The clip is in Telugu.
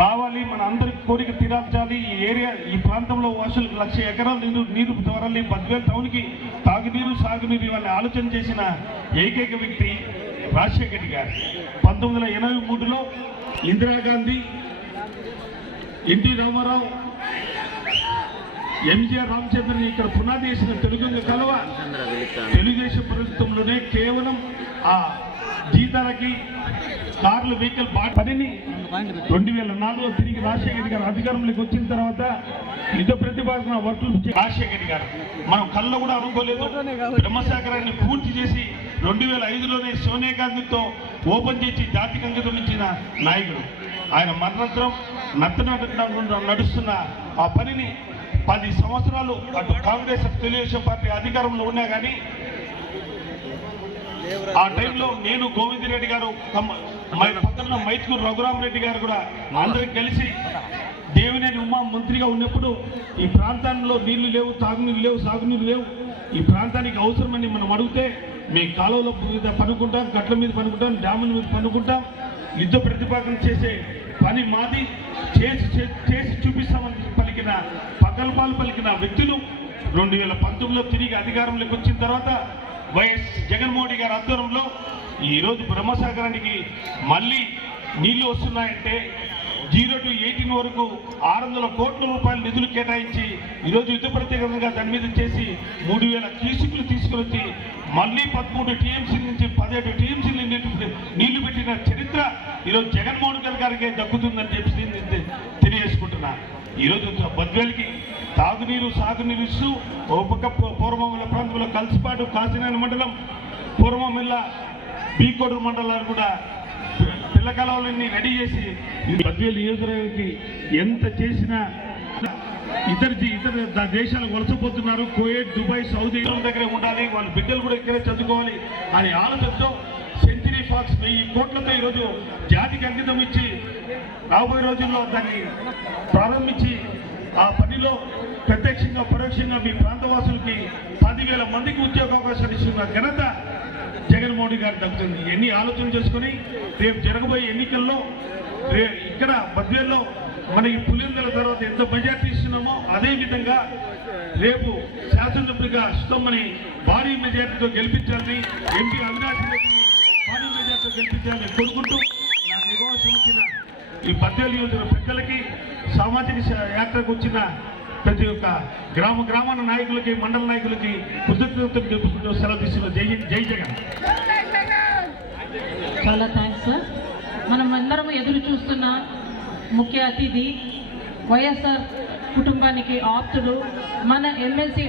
రావాలి, మన అందరి కోరిక తీరాల్చాలి. ఈ ఏరియా, ఈ ప్రాంతంలో వాసులకు 1,00,000 ఎకరాల నీరు తవరాలి, బద్వేల్ టౌన్కి తాగునీరు సాగునీరు ఇవన్నీ ఆలోచన చేసిన ఏకైక వ్యక్తి రాజశేఖర రెడ్డి గారు. 1983లో ఇందిరాగాంధీ, ఎన్టీ రామారావు, ఎంజీఆర్ రామచంద్రని ఇక్కడ పునాది వేసిన కలవ తెలుగుదేశం ప్రభుత్వంలోనే కేవలం ఆ జీతాలకి కార్లు వెహికల్ పనిని 2004లో తిరిగి రాజశేఖర రెడ్డి గారు అధికారంలోకి వచ్చిన తర్వాత యుద్ధ ప్రతిపాదన వర్కులు రాజశేఖర రెడ్డి గారు మనం కళ్ళు కూడా అనుకోలేదు. బ్రహ్మసాగరాన్ని పూర్తి చేసి 2005లోనే సోనియా గాంధీతో ఓపెన్ చేసి జాతికి అంకితం ఇచ్చిన నాయకుడు ఆయన. మరణాంతరం నడుస్తున్న ఆ పనిని 10 సంవత్సరాలు అటు కాంగ్రెస్ తెలుగుదేశం పార్టీ అధికారంలో ఉన్నా కానీ ఆ టైంలో నేను గోవిందరెడ్డి గారు పక్కన మైత్కూరు రఘురామరెడ్డి గారు కూడా అందరికి కలిసి దేవినేని ఉమా మంత్రిగా ఉన్నప్పుడు ఈ ప్రాంతంలో నీళ్లు లేవు, తాగునీరు లేవు, సాగునీరు లేవు, ఈ ప్రాంతానికి అవసరమని మనం అడిగితే మేము కాలువల మీద పనుకుంటాం, గట్ల మీద పనుకుంటాం, డ్యాముల మీద పనుకుంటాం, యుద్ధ ప్రతిపాదన చేసే పని మాది, చేసి చూపిస్తామని పలికిన ప్రగల్భాలు పలికిన వ్యక్తులు 2019లో తిరిగి అధికారంలోకి వచ్చిన తర్వాత వైఎస్ జగన్మోహన్ గారి ఆధ్వర్యంలో ఈరోజు బ్రహ్మసాగరానికి మళ్ళీ నీళ్లు వస్తున్నాయంటే 0 to 18 వరకు 600 కోట్ల రూపాయల నిధులు కేటాయించి ఈరోజు యుద్ధ ప్రత్యేకంగా దాని మీద చేసి 3000 క్యూసెక్లు తీసుకువచ్చి మళ్ళీ 13 టీఎంసీ నుంచి 17 టీఎంసీలు నీళ్లు పెట్టిన చరిత్ర ఈరోజు జగన్మోహన్ గారికి దక్కుతుందని చెప్పి తెలియజేసుకుంటున్నా. ఈరోజు బద్వేల్కి తాగునీరు సాగునీరు ఇస్తూ ఒక పక్క పూర్వమిల్ల ప్రాంతంలో కలిసిపాటు కాశీనారాయణ మండలం, పూర్వమిల్ల బీకోడు మండలాలు కూడా పిల్ల కాలువలన్నీ రెడీ చేసి బద్వేల్ నియోజకవర్గానికి ఎంత చేసినా ఇతర దేశాలకు వలసపోతున్నారు. కువైట్, దుబాయ్, సౌదీ దగ్గరే ఉండాలి, వాళ్ళ బిడ్డలు కూడా ఇక్కడే చదువుకోవాలి అనే ఆలోచనతో సెంచరీ ఫాక్స్ 1000 కోట్లతో ఈరోజు జాతికి అంకితం ఇచ్చి రాబోయే రోజుల్లో దాన్ని ప్రారంభించి ఆ పనిలో ప్రత్యక్షంగా పరోక్షంగా మీ ప్రాంతవాసులకి 10,000 మందికి ఉద్యోగ అవకాశాలు ఇస్తున్న ఘనత జగన్మోహన్ గారు దక్కుతుంది. ఎన్ని ఆలోచన చేసుకుని రేపు జరగబోయే ఎన్నికల్లో ఇక్కడ బద్వేల్లో మనకి పులిందల తర్వాత ఎంత మెజార్టీ ఇస్తున్నామో అదేవిధంగా రేపు శాసనసభ్యుడిగా సుతమ్మని భారీ మెజార్టీతో గెలిపించాలని, ఎంపీ అవినాష్ రెడ్డిని భారీ మెజార్టీతో గెలిపించాలని కోరుకుంటూ నాకు అవకాశం ఇచ్చిన ఈ బద్వేలు నియోజకవర్గ పెద్దలకి, సామాజిక యాత్రకు వచ్చిన ప్రతి ఒక్క గ్రామాల నాయకులకి, మండల నాయకులకి కృతజ్ఞతలు తెలుపుకుంటూ సెలవు తీసుకున్న జై జగన్. చాలా థ్యాంక్స్ సార్. మనం అందరం ఎదురు చూస్తున్న ముఖ్య అతిథి, వైఎస్ఆర్ కుటుంబానికి ఆప్తుడు, మన ఎమ్మెల్సీ